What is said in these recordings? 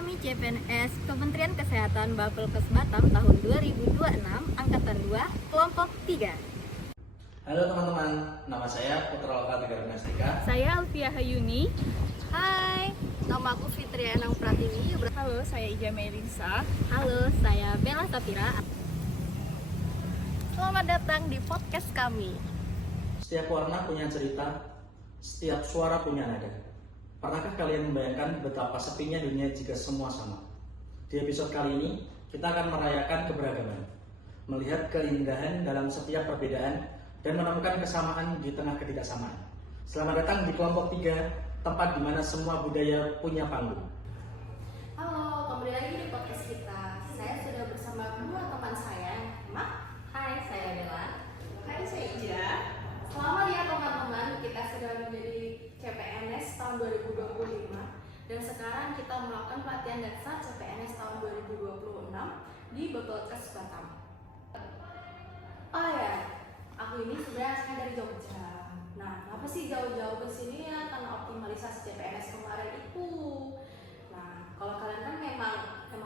Kami CPNS Kementerian Kesehatan Bapelkes Batam tahun 2026 Angkatan 2 Kelompok 3. Halo teman-teman, nama saya Putra Lokal 3 Gimnastika. Saya Alfia Hayuni. Hai, nama aku Fitri Enang Pratiwi. Halo, saya Ija Melinsa. Halo, saya Bella Safira. Selamat datang di podcast kami. Setiap warna punya cerita, setiap suara punya nada. Pernahkah kalian membayangkan betapa sepinya dunia jika semua sama? Di episode kali ini, kita akan merayakan keberagaman, melihat keindahan dalam setiap perbedaan, dan menemukan kesamaan di tengah ketidaksamaan. Selamat datang di kelompok 3, tempat di mana semua budaya punya panggung. Halo, kembali lagi di podcast kita. Saya sudah bersama dua teman saya. Hai, saya Bella. Hai, saya Ija. Selamat ya teman-teman, kita sudah menjadi CPNS tahun 2025 dan sekarang kita melakukan pelatihan dasar CPNS tahun 2026 di Bapelkes Batam. Oh ya, aku ini sebenarnya asalnya dari Jogja. Nah, kenapa sih jauh-jauh ke sini ya? Karena optimalisasi CPNS kemarin itu. Nah, kalau kalian kan memang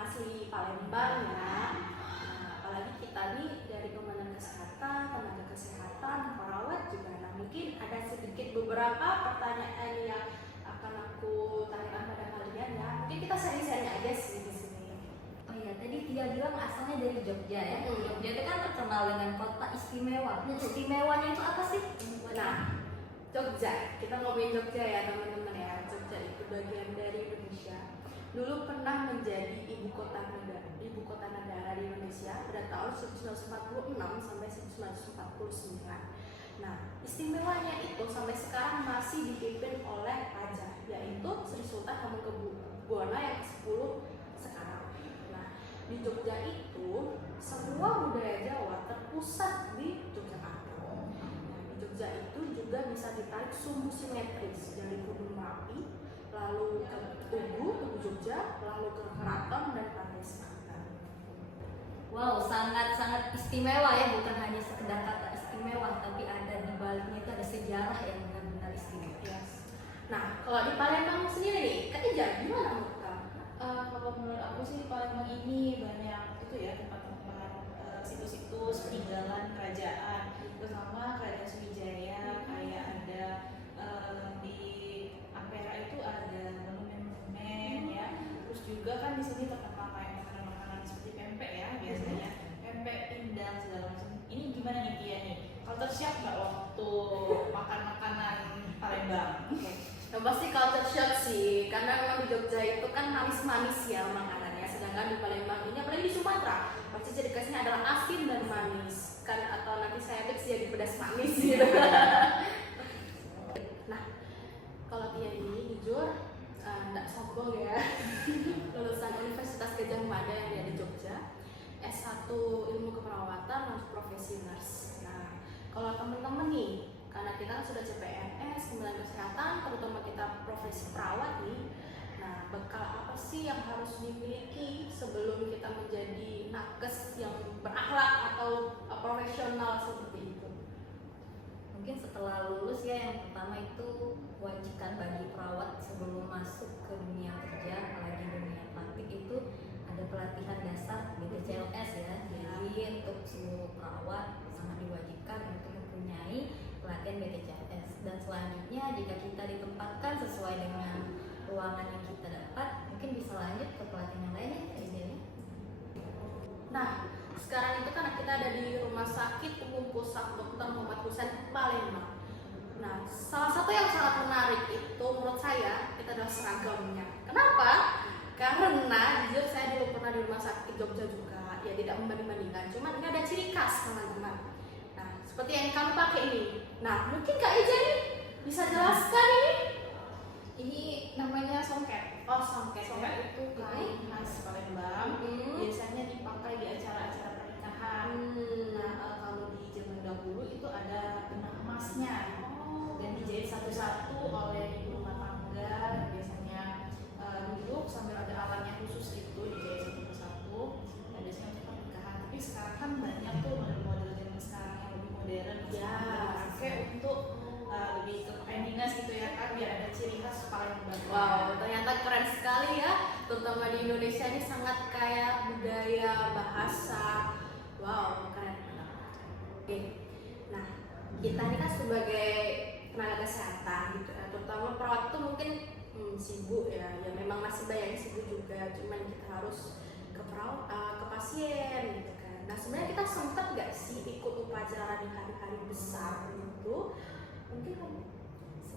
asli Palembang ya. Nah, apalagi kita nih dari Kementerian Kesehatan, tenaga kesehatan, perawat juga. Nah, mungkin ada sedikit beberapa pertanyaan yang akan aku tanyakan pada kalian ya. Mungkin kita sharing-sharing aja sih di sini. Oh iya, tadi dia bilang asalnya dari Jogja ya. Jogja itu kan terkenal dengan kota istimewa. Istimewanya itu apa sih? Nah, Jogja, kita ngomongin Jogja ya teman-teman ya. Jogja itu bagian dari Indonesia. Dulu pernah menjadi ibu kota negara di Indonesia pada tahun 1946 sampai 1949. Nah, istimewanya itu sampai sekarang masih dipimpin oleh raja, yaitu Sri Sultan Hamengkubuwono yang ke-10 sekarang. Nah, di Jogja itu semua budaya Jawa terpusat di Yogyakarta. Nah, di Jogja itu juga bisa ditarik sumbu simetris dari Gunung Merapi, lalu ke Tugu Jogja, lalu ke Keraton dan Pantai Selatan. Wow, sangat-sangat istimewa ya, bukan hanya sekedar kata istimewa, tapi ada di baliknya itu ada sejarah yang benar-benar istimewa. Yes. Nah, kalau di Palembang sendiri nih, Kak Ija, gimana menurut kamu? Kalau menurut aku sih di Palembang ini banyak itu ya tempat-tempat situs-situs peninggalan kerajaan, terutama kerajaan Sriwijaya. Kayak ada di Ampera itu ada monumen-monumen ya. Terus juga kan di sini terkenal kayak makanan-makanan seperti pempek ya biasanya. Pempek, pindang segala macam. Ini gimana nih Tia nih? Culture shock nggak waktu makan makanan Palembang? Yang pasti culture shock sih, karena memang di Jogja itu kan manis-manis ya makanannya, sedangkan di Palembang ini, apalagi di Sumatera, pasti ciri khasnya adalah asin dan manis kan, atau nanti saya mix jadi pedas manis gitu. Nah, kalau Tia ini jujur nggak sombong ya, lulusan Universitas Gadjah Mada yang ada di Jogja, S1 Ilmu Keperawatan masuk profesi nurse. Nah, kalau temen-temen nih, karena kita kan sudah CPNS, Kementerian Kesehatan, terutama kita profesi perawat nih. Nah, bekal apa sih yang harus dimiliki sebelum kita menjadi nakes yang berakhlak atau profesional seperti itu? Mungkin setelah lulus ya, yang pertama itu kewajiban bagi perawat sebelum masuk ke dunia kerja, apalagi dunia praktik itu ada pelatihan dasar BPJLS ya. Jadi untuk seluruh perawat sangat diwajibkan untuk mempunyai pelatihan BPJLS. Dan selanjutnya jika kita ditempatkan sesuai dengan ruangan yang kita dapat, mungkin bisa lanjut ke pelatihan yang lainnya idealnya. Nah, sekarang itu kan kita ada di Rumah Sakit Umum Pusat Dr. Muhammad Hussein Palembang. Nah, salah satu yang sangat menarik itu menurut saya itu adalah seragamnya. Kenapa? Karena jujur saya dulu pernah di Rumah Sakit Jogja juga, ya tidak membanding-bandingkan, cuman ini ada ciri khas teman-teman. Nah, seperti yang kamu pakai ini. Nah, mungkin Kak Ija ini bisa jelaskan ini? Ini namanya songket. Oh, songket. Songket itu kain khas Palembang. Biasanya dipakai di acara-acara pernikahan. Nah, kalau di zaman dahulu itu ada benang emasnya dan dijahit satu-satu oleh ibu rumah tangga. Biasanya duduk sambil ada alatnya khusus itu dijahit satu-satu. Dan biasanya untuk pernikahan. Tapi sekarang kan banyak tuh model-model zaman sekarang yang lebih modern. Ya, dipakai untuk lebih ke kain dinas gitu ya kan, biar ada ciri khas Palembang. Wow, ternyata keren sekali ya. terutama di Indonesia ini sangat kaya budaya, bahasa. Wow, keren banget. Oke, nah kita ini kan sebagai tenaga kesehatan gitu ya, terutama perawat tuh mungkin sibuk ya memang masih banyak yang sibuk juga, cuman kita harus ke pasien gitu kan. Nah sebenarnya kita sempat gak sih ikut upacara di hari-hari besar gitu? Mungkin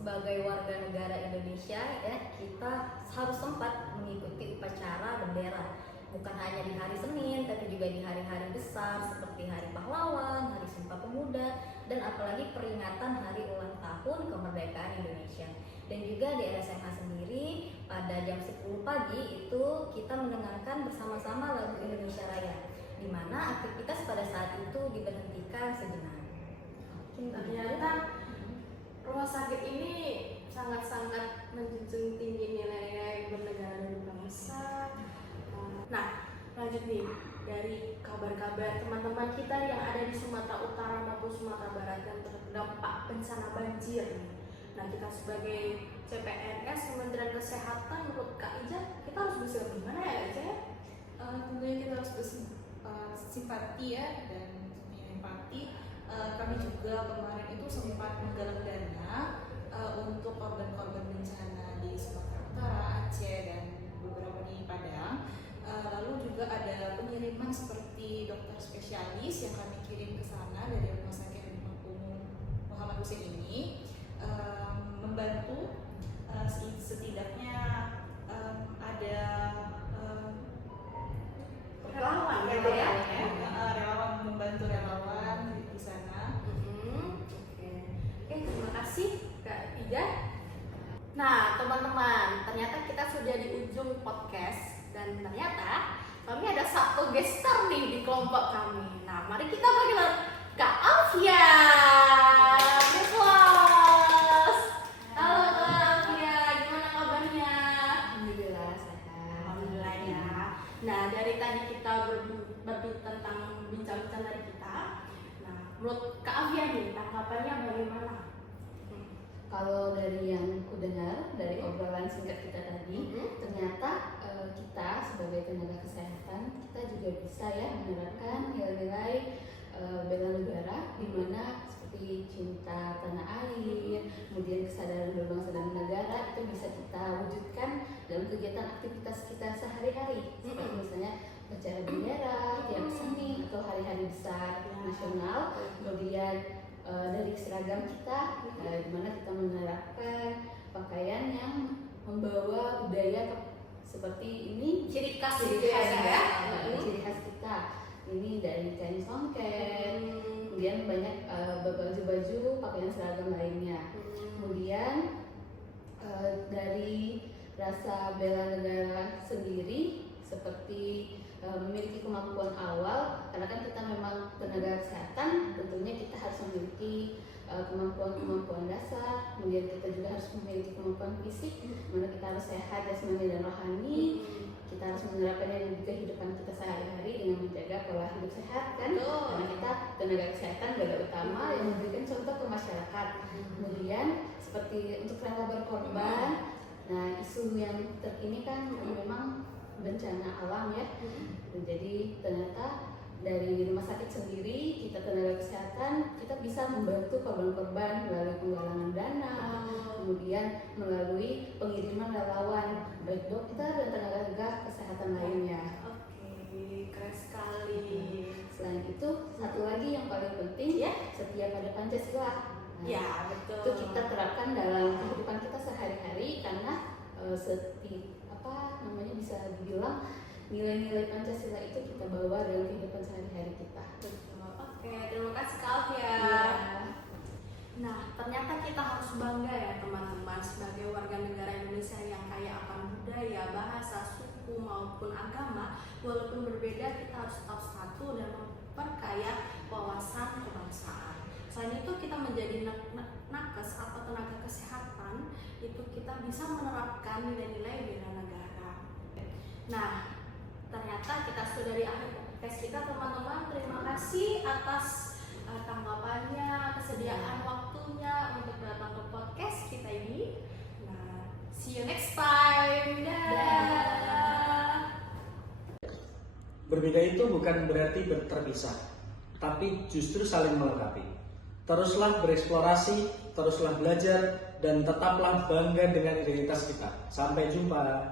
Sebagai warga negara Indonesia ya, kita harus sempat mengikuti upacara bendera, bukan hanya di hari Senin tapi juga di hari-hari besar seperti Hari Pahlawan, Hari Sumpah Pemuda, dan apalagi peringatan hari ulang tahun kemerdekaan Indonesia. Dan juga di RSMA sendiri pada jam 10 pagi itu kita mendengarkan bersama-sama lagu Indonesia Raya, di mana aktivitas pada saat itu diberhentikan sejenak. ternyata rumah sakit ini sangat-sangat menjunjung tinggi nilai-nilai bernegara dan berbangsa. Nah, lanjut nih dari kabar-kabar teman-teman kita yang ada di Sumatera Utara maupun Sumatera Barat yang terdampak bencana banjir. Nah, kita sebagai CPNS Kementerian Kesehatan, menurut Kak Ija, kita harus bersikap gimana ya, Ija? Tentunya kita harus bersimpati ya dan punya empati. Kami juga kemarin itu sempat menggalang dana untuk korban-korban bencana di Sumatera Utara, Aceh, dan beberapa di Padang. Lalu juga ada pengiriman seperti dokter spesialis yang kami kirim ke sana dari Rumah Sakit Umum Muhammad Hussein ini, membantu setidaknya ada Relawan gitu ya? relawan, membantu relawan di sana. Oke, terima kasih Kak Ija. Nah, teman-teman, ternyata kita sudah di ujung podcast dan ternyata kami ada satu gestar nih di kelompok kami. Nah, mari kita panggil Kak Alfia. Kelas. Halo Kak Alfia, gimana kabarnya? Alhamdulillah sehat. Alhamdulillah ya. Nah, dari tadi kita tentang bincang-bincang dari kita. Nah, menurut Kak Alfia nih, tanggapannya bagaimana? Kalau dari yang ku dengar dari obrolan singkat kita tadi, ternyata kita sebagai tenaga kesehatan kita juga bisa ya menerapkan nilai-nilai bela negara, di mana seperti cinta tanah air, kemudian kesadaran berbangsa dan negara itu bisa kita wujudkan dalam kegiatan aktivitas kita sehari-hari, seperti misalnya upacara bendera, tiap Senin atau hari-hari besar nasional. Kemudian dari seragam kita, di mana kita menerapkan pakaian yang membawa budaya seperti ini, Ciri khas ciri khas ya. ciri khas kita. Ini dari kain songket, kemudian banyak baju-baju pakaian seragam lainnya. Kemudian dari rasa bela negara sendiri seperti memiliki kemampuan awal, karena kan kita memang tenaga kesehatan, tentunya kita harus memiliki kemampuan dasar, kemudian kita juga harus memiliki kemampuan fisik, mana kita harus sehat jasmani dan rohani. Kita harus menerapkannya di kehidupan kita sehari-hari dengan menjaga pola hidup sehat kan, karena kita tenaga kesehatan garda utama yang memberikan contoh ke masyarakat. Kemudian seperti untuk rela berkorban, nah isu yang terkini kan memang bencana alam ya. Jadi ternyata dari rumah sakit sendiri, kita tenaga kesehatan, kita bisa membantu korban-korban melalui penggalangan dana, kemudian melalui pengiriman relawan, baik dokter dan tenaga kesehatan lainnya. Oke, keren sekali. Selain itu, satu lagi yang paling penting ya, setia pada Pancasila. Nah, Ya, betul. itu kita terapkan dalam kehidupan kita sehari-hari, karena bisa dibilang nilai-nilai Pancasila itu kita bawa dalam kehidupan sehari-hari kita. Oke, terima kasih Kak Alfia. Nah, ternyata kita harus bangga ya teman-teman sebagai warga negara Indonesia yang kaya akan budaya, bahasa, suku maupun agama. Walaupun berbeda, kita harus tetap satu dan memperkaya wawasan kebangsaan. Selain itu, kita menjadi nakes atau tenaga kesehatan, itu kita bisa menerapkan nilai-nilai bela negara. Nah, ternyata kita sudah di akhir podcast kita teman-teman. Terima kasih atas tanggapannya, kesediaan waktunya untuk datang ke podcast kita ini. Nah, see you next time. Dadah. Berbeda itu bukan berarti terpisah, tapi justru saling melengkapi. Teruslah bereksplorasi, teruslah belajar, dan tetaplah bangga dengan identitas kita. Sampai jumpa.